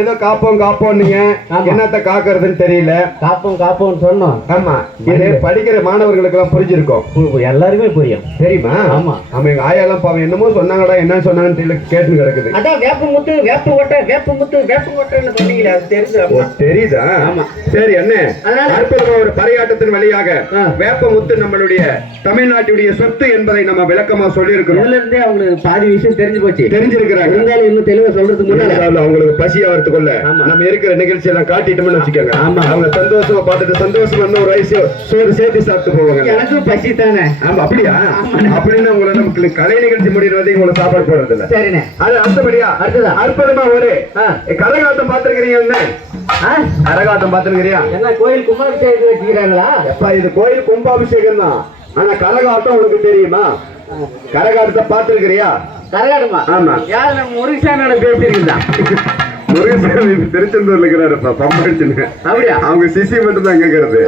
ஏதோ காப்போம் காப்போம் நீங்க. என்னத்த காக்குறதுன்னு தெரியல. காப்போம் காப்போம்னு சொன்னோம். ஆமா. இது படிக்கிற மாணவர்களுக்கு எல்லாம் புரிஞ்சிருக்கும் எல்லாருமே புரியும். தெரியுமா? ஆமா. ஆமா எங்க ஆயாலாம் பாவம் என்னமோ சொன்னாங்கடா என்ன சொன்னாங்கன்னு தெரியல கேட்டு கிடக்குது. அதான் வேப்ப முத்து வேப்ப கொட்டை வேப்ப முத்து வேப்ப கொட்டைன்னு சொன்னீங்களே அது தெரியுதா ஆமா. சரி என்ன அற்புதமா ஒரு பறையாட்டத்தின் வழியாக ஆ. வேப்பமுத்து நம்மளுடைய தமிழ்நாட்டுடைய சொத்து என்பதை நம்ம விளக்கமா சொல்லி இருக்கிறோம் இதுல இருந்தே அவங்களுக்கு பாதி விஷயம் தெரிஞ்சு போச்சு. தெரிஞ்சிருக்கிறாங்க. இருந்தாலும் இன்னும் தெளிவா சொல்றதுக்கு அதாவது அவங்களுக்கு பசி ஆகிறதுக்குள்ள. நம்ம இருக்கிற நிகழ்ச்சி எல்லாம் காட்டிட்டோம்னு வச்சுக்கோங்க. ஆமா. அவங்க சந்தோஷமா பார்த்துட்டு சந்தோஷமா இன்னும் ஒரு வயசு சோறு சேர்த்து சாப்பிட்டு போவாங்க. எனக்கும் பசி தானே. ஆமா அப்படியா? அப்படின்னு உங்களை நமக்கு கலை நிகழ்ச்சி முடிகிற வரைக்கும் உங்களை சாப்பாடு போடுறது இல்ல சரிண்ணே. அது அடுத்தபடியா அடுத்ததா? அற்புதமா ஒரு. கரகாட்டம் பாத்துருக்கிறீங்க? கரகாட்டம் பாத்துருக்கிறியா என்ன கோயில் கும்பாபிஷேகத்துக்கு வச்சுக்கிறாங்களா? எப்பா இது கோயில் கும்பாபிஷேகம் தான் ஆனா கரகாட்டம் உனக்கு தெரியுமா? கரகாட்டத்தை பாத்துருக்கிறியா கரகாட்டமா? ஆமா. யார் நம்ம முருகசாமியோட பேசியிருக்கா முருகசாமி திருச்செந்தூர்ல இருக்கிறாருப்பா பம்படிச்சுன்னு அப்படியா? அவங்க சிசி மட்டும் தான் கேட்கறது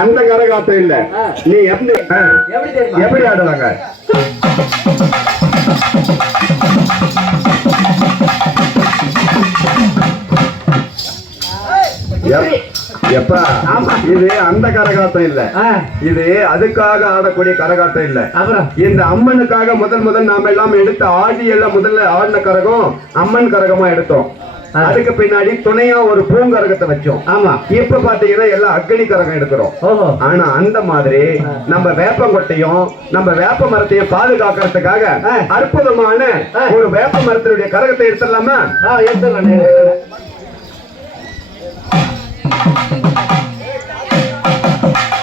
அந்த- கரகாட்டம் இல்ல. நீ எப்படி. எப்படி எப்படி ஆடுவாங்க எப்பா. இது அந்த கரகாட்டம் இல்ல. இது அதுக்காக ஆடக்கூடிய கரகாட்டம் இல்ல. இந்த அம்மனுக்காக முதல் முதல் நாம எல்லாம் எடுத்த ஆடி எல்லாம் முதல்ல ஆடின கரகம் அம்மன் கரகமா எடுத்தோம். அதுக்கு பின்னாடி துணையா ஒரு பூங்கரகத்தை வச்சோம். ஆமா. இப்ப பாத்தீங்கன்னா எல்லாம் அக்னி கரகம் எடுக்கிறோம். ஆனா அந்த மாதிரி நம்ம வேப்பங்கொட்டையும் நம்ம வேப்ப மரத்தையும் பாதுகாக்கிறதுக்காக. அற்புதமான. ஒரு வேப்ப மரத்தினுடைய கரகத்தை எடுத்துடலாமா எடுத்துடலாம்.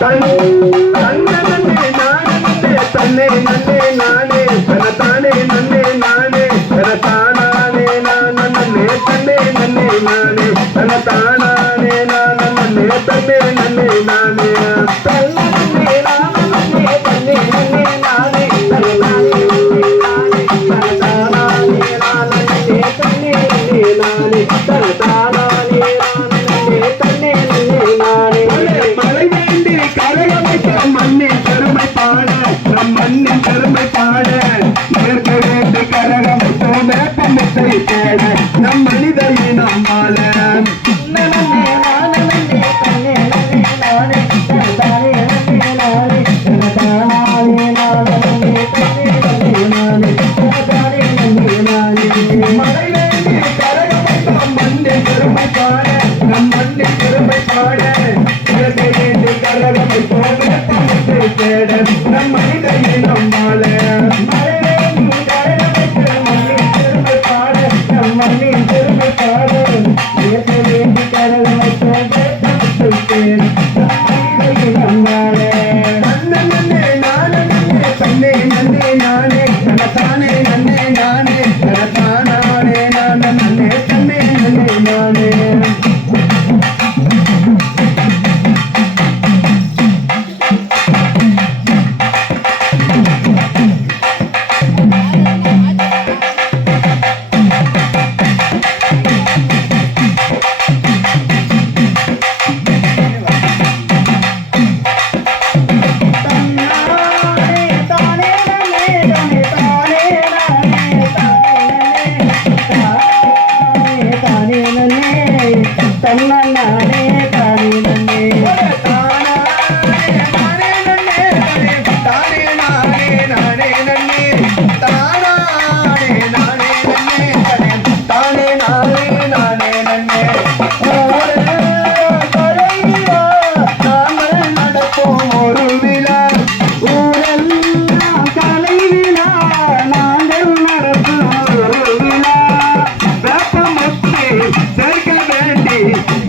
தன்னே நானே தன்னே நன்னே நானே வேப்பமுத்தை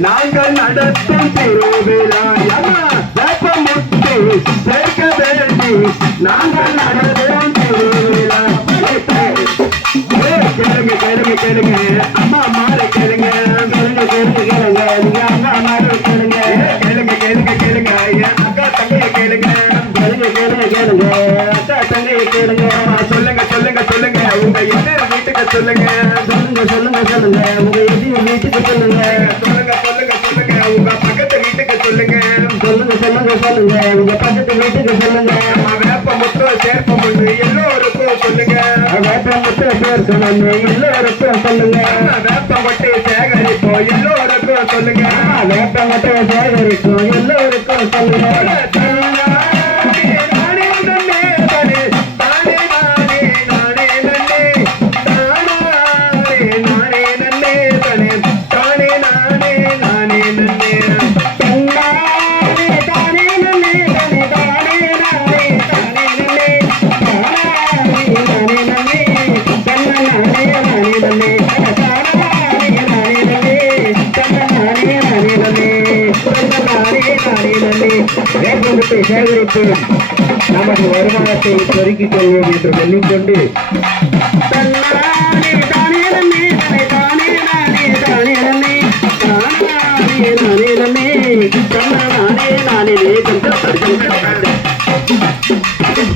நாங்கள் நடத்தும் திருவிழா யம்மா, வேப்பமுத்து சேர்க்க வேண்டி நாங்கள் நடத்தும் திருவிழா கேளுங்க கேளுங்க கேளுங்க. அம்மா மாறு கேளுங்க. கேளுங்க கேளுங்க கேளுங்க. நீங்க அம்மா மாறு கேளுங்க. கேளுங்க கேளுங்க கேளுங்க. என் அக்கா தங்கைய கேளுங்க. கேளுங்க கேளுங்க கேளுங்க. அக்கா தங்கைய கேளுங்க. சொல்லுங்க சொல்லுங்க சொல்லுங்க. உங்க எதிர வீட்டுக்கு சொல்லுங்க. சொல்லுங்க சொல்லுங்க சொல்லுங்க. உங்க எதிர வீட்டுக்கு சொல்லுங்க. சொல்லுங்க சொல்லுங்க. உங்க பக்கத்து வீட்டுக்கு சொல்லுங்க. வேப்ப முத்தம் சேர்ப்ப முன்னு எல்லோருக்கும் சொல்லுங்க வேப்பமுத்து பேர் சொல்லுங்க. எல்லோருக்கும் சொல்லுங்க. வேப்ப கொட்டை சேகரிப்போம். எல்லோருக்கும் சொல்லுங்க. வேப்பமுத்து சேகரிக்கும் எல்லோருக்கும் சொல்லுங்க. வேப்பமுத்தை நமது வருமானத்தை பெருக்கிக் கொள்வோம் என்று சொல்லிக்கொண்டு தன்னாரே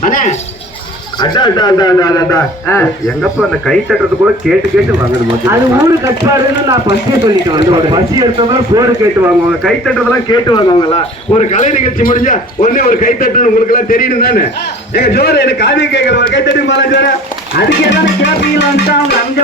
அண்ணே எங்கப்பா அந்த கை தட்டுறது கூட கேட்டு கேட்டு வாங்குது மொத்தம்? அது ஊரு கட்பாடுன்னு நான் ஃபர்ஸ்டே சொல்லிட்டு வந்தேன் பசி எடுத்தவங்க சோறு கேட்டு வாங்குவாங்க. கை தட்டுறதெல்லாம் கேட்டு வாங்குவாங்களா? ஒரு கலை நிகழ்ச்சி முடிஞ்சா உடனே ஒரு கை தட்டுன்னு உங்களுக்கு எல்லாம் தெரியும் தானே? எங்க ஜோர எனக்கு காவியம் கேட்கற ஒரு கை தட்டி மாலா ஜோர. அதுக்கு ஏதாவது கேப்பீங்களான்ட்டு அவங்க அங்க